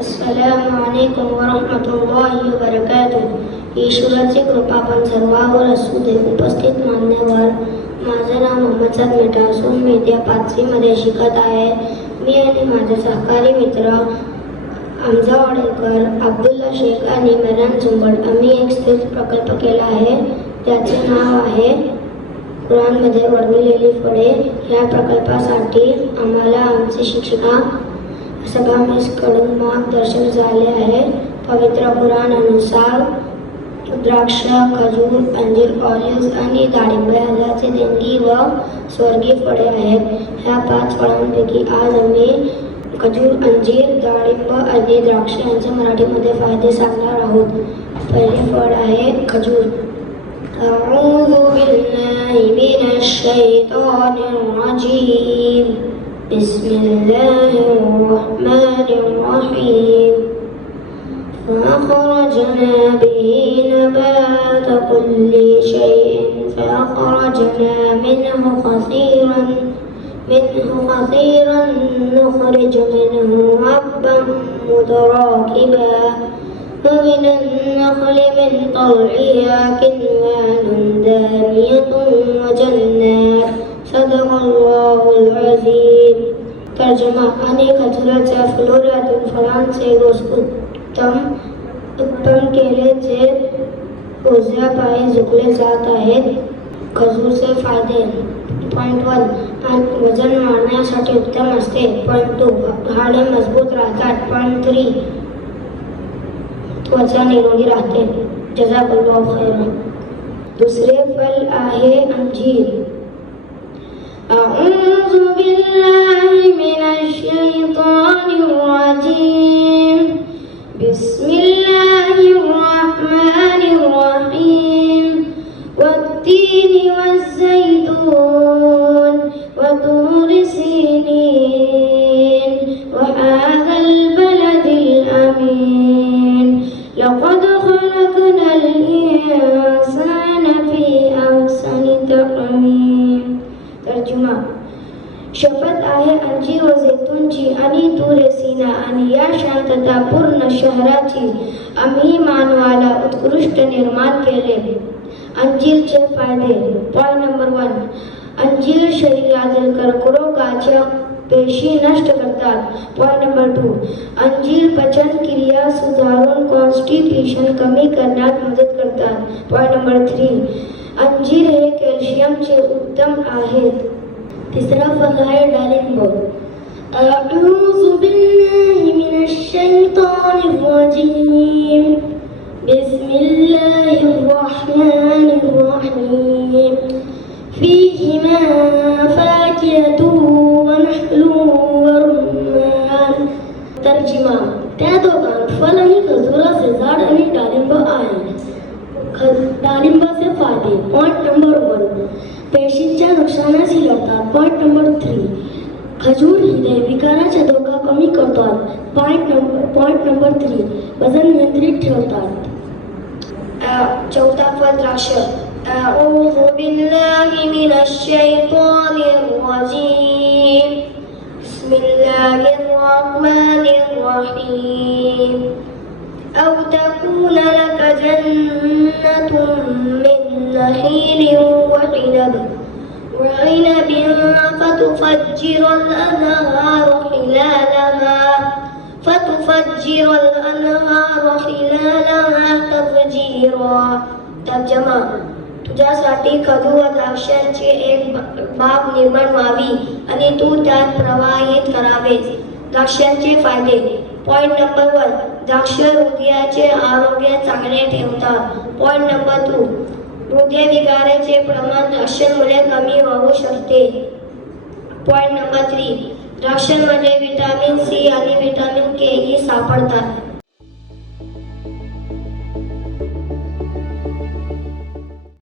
अस्सलामुअलैकुम वरहमतुल्लाहि वबरकातुह। ईश्वराची कृपा पण सर्वांवर असू दे। उपस्थित मान्यवर, माझं नाव मोहम्मद साद मेटा असून मी इथे 5वी मध्ये शिकत आहे। मी आणि माझे सहकारी मित्र हमजा वाडेकर, अब्दुल्ला शेख आणि मेरान झुंबड आम्ही एक स्थिर प्रकल्प केला आहे, त्याचे नाव आहे कुराणमध्ये वर्णिलेली फळे। या प्रकल्पासाठी आम्हाला आमची शिक्षिका सभा मिसकडून मार्गदर्शन झाले आहे। पवित्र कुराण अनुसार द्राक्ष, खजूर, अंजीर, ऑलिव्ह आणि डाळिंब ह्याचे देणगी व स्वर्गीय फळे आहेत। ह्या 5 फळांपैकी आज आम्ही खजूर, अंजीर, डाळिंब आणि द्राक्ष यांचे मराठीमध्ये फायदे सांगणार आहोत। पहिले फळ आहे खजूर। अऊज़ु बिल्लाहि मिनश शैतानिर रजीम। बिस्मिल्लाहिर रहमानिर रहीम। فأخرجنا به نبات كل شيء فأخرجنا منه خضيرا نخرج منه حبا متراكبا ومن النخل من طلعها كنوان دانية وجنات صدق الله العظيم। तर्जुमा। अनेक खजुराच्या फुलोऱ्यातून फळांचे रोज उत्पन्न केले जे उजव्या पायी झुकले जात आहेत। खजूरचे फायदे। पॉइंट 1, वजन वाढवण्यासाठी उत्तम असते। पॉइंट 2, हाडे मजबूत राहतात। पॉइंट 3, त्वचा निरोगी राहते। जजाकल्लाहु खैरन। दुसरे फल आहे अंजीर। अऊज़ु बिल्लाहि मिनश शैतानिर रजीम। बिस्मिल्लाहिर रहमानिर रहीम। वत्तीनि वज़्ज़ैतून वतूर सीनीन वहाज़ल बलदिल अमीन। लक़द खलक़नल इंसान फी अहसनि तक़वीम। तर्जुमा। शपथ आहे अंजीर व जैतूनची आणि तूर सीना आणि या शांततापूर्ण शहराची, आम्ही मानवाला उत्कृष्ट निर्माण केले। अंजीरचे फायदे। पॉइंट नंबर 1, अंजीर शरीरातील कर्करोगाच्या पेशी नष्ट करतात। पॉइंट नंबर 2, अंजीर पचन क्रिया सुधारून कॉन्स्टिपेशन कमी करण्यात मदत करतात। पॉइंट नंबर 3, अंजीर हे कॅल्शियमचे उत्तम आहेत। तिसरा फल आहे डाळिंब। अऊज़ु बिल्लाहि मिनश शैतानिर रजीम। बिस्मिल्लाहिर रहमानिर रहीम। फीहिमा फाकिहतुन व नख्लुन व रुम्मान। तर्जुमा। त्या दोघांत फल आणि खजुराचे झाड आणि डाळिंब आहे। डाळिंबाचे फायदे। पॉइंट नंबर 1, पेशींच्या नुकसानास लढतात। पॉइंट नंबर 3, खजूर हृदय विकाराचा धोका कमी करतात। पॉइंट नंबर 3, वजन नियंत्रित ठेवतात। चौथा फल द्राक्ष। अऊज़ु बिल्लाहि मिनश शैतानिर रजीम। बिस्मिल्लाहिर रहमानिर रहीम। أو تكون لك جنة من نخيل وعنب فتفجر الأنهار خلالها تفجيرا। तर्जमा। तुझ्यासाठी खजूर व द्राक्षांची एक बाग निर्माण व्हावी आणि तू त्यात प्रवाहित करावेस। द्राक्षांचे फायदे। पॉइंट नंबर 1, द्राक्ष हृदयाचे आरोग्य चांगले ठेवतात। पॉइंट नंबर 2, हृदय विकाराचे प्रमाण द्राक्षांमुळे कमी होऊ शकते। पॉइंट नंबर 3, द्राक्षांमध्ये व्हिटॅमिन सी आणि व्हिटॅमिन के ही सापडतात।